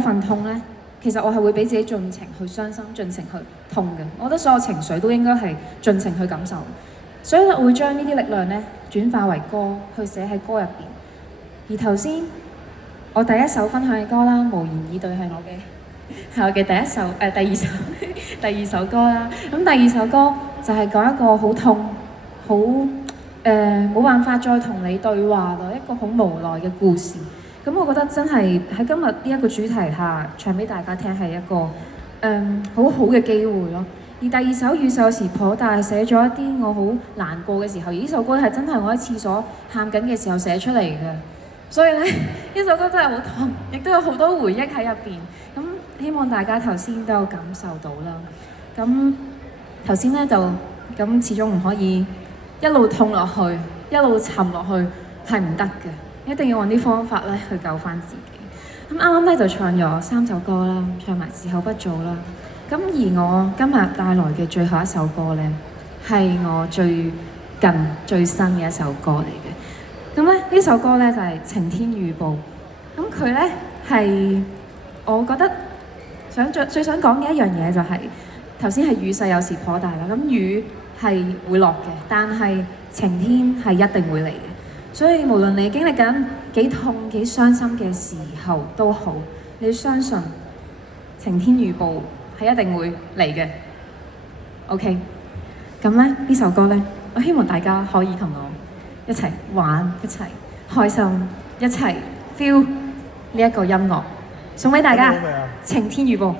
份痛咧，其實我係會俾自己盡情去傷心、盡情去痛嘅。我覺得所有情緒都應該係盡情去感受，所以咧我會將呢啲力量咧轉化為歌，去寫喺歌入邊。而頭先我第一首分享嘅歌啦，無言以對係我嘅第二首歌啦。咁第二首歌就係講一個好痛、好冇辦法再同你對話咯，一個好無奈嘅故事。咁我覺得真係喺今日呢一個主題下唱俾大家聽係一個好好嘅機會咯。而第二首雨勢有時頗大，寫咗一啲我好難過嘅時候，而呢首歌係真係我喺廁所喊緊嘅時候寫出嚟嘅。所以咧，呢首歌真係好痛，亦都有好多回憶喺入邊。咁希望大家頭先都有感受到啦。咁頭先咧就咁，始終唔可以一路痛落去，一路沉落去係唔得嘅，一定要揾啲方法咧去救翻自己。咁啱啱咧就唱咗3首歌啦，唱埋時候不早啦。咁而我今日帶來嘅最後一首歌咧，係我最近最新嘅一首歌嚟嘅。咁咧呢首歌咧就係、是《晴天預報》。咁佢咧係我覺得最想講嘅一樣嘢就係頭先係雨勢有時頗大啦。咁雨係會落嘅，但係晴天係一定會嚟嘅。所以無論你經歷緊幾痛幾傷心嘅時候都好，你要相信晴天預報係一定會嚟嘅。OK， 咁咧呢首歌咧，我希望大家可以同我一齊玩，一齊開心，一齊 feel 呢一個音樂，送俾大家。晴天預報。好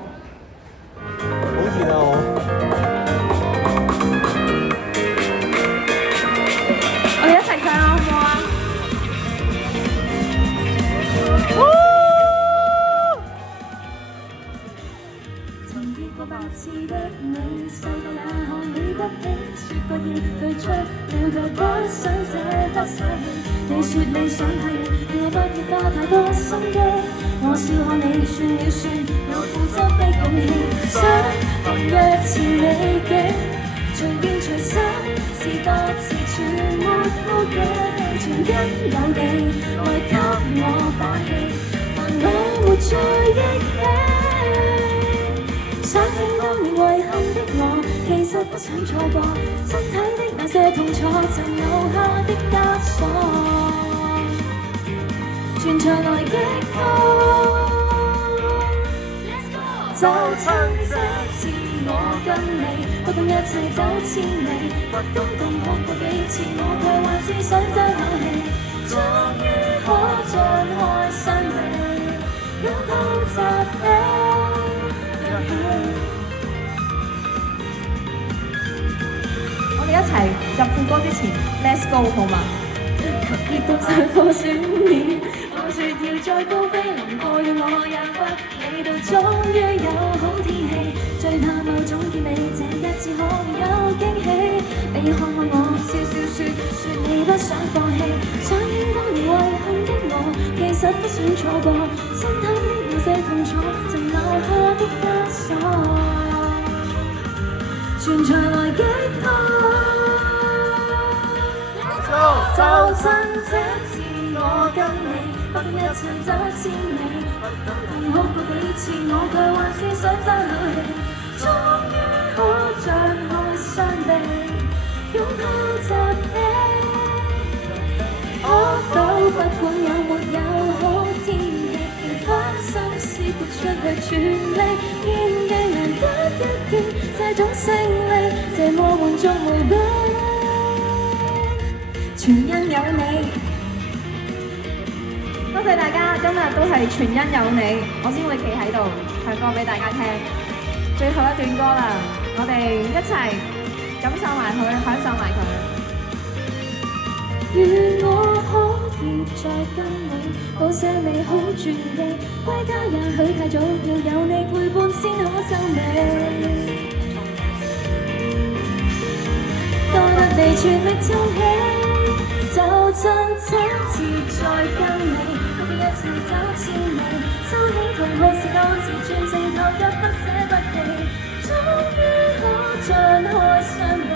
熱啊我哋一齊唱啊，好唔好啊？曾見過8次的你，世界也看你不起，說過要退出，了卻不想捨得捨棄。你說你想太遠，令我不要花太多心機。我笑看你算了算，有固執的勇氣，想學若似美景，隨便隨身是多次全沒顧忌，全因有你來給我打氣，還我活在憶起。想起當年遺憾的我，其實不想錯過身體的那些痛楚，曾留下的枷鎖，全場來擊破。就趁這次我跟你，不管一切走千里，不敢共哭過幾次，我卻還是想爭口氣，終於可張開雙臂，擁抱集氣。我哋一齊入副歌之前 ，Let's go 好嗎？別獨上個選面，我說要再高飛，能過讓我也不理到，終於有好天氣，最怕某種結尾，這一次可有驚喜。你看看我笑笑說你不想放棄，想起當年遺憾的我，其實不想錯過身體的那些痛楚，曾留下的枷鎖，全場來擊破。就趁這次我跟你，不管一切走千里，不敢共哭過幾次，我卻還是想爭口氣，終於可張開雙臂，擁抱集氣。可否不管有沒有好天氣，仍花心思撥出去全力，獻技難得一見這種勝利，這麼換足無比。全因有你，多謝大家，今日都係全因有你，我先會企喺度唱歌俾大家聽。最後一段歌啦，我哋一齊感受埋佢，享受埋佢。願我可以再跟你報寫美好傳記，歸家也許太早，要有你陪伴先可收尾。多得你全力撐起。就趁這次再跟你，不必一次走千里，收起痛哭是當時全情投入，不捨不棄，終於可張開雙臂，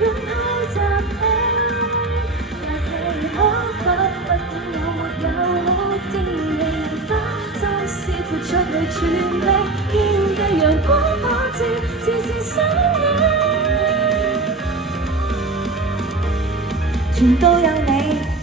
擁抱集氣。也許可否不管有沒有好天氣，花心思撥出去全力獻嘅陽光普照，時時想你，全都有你。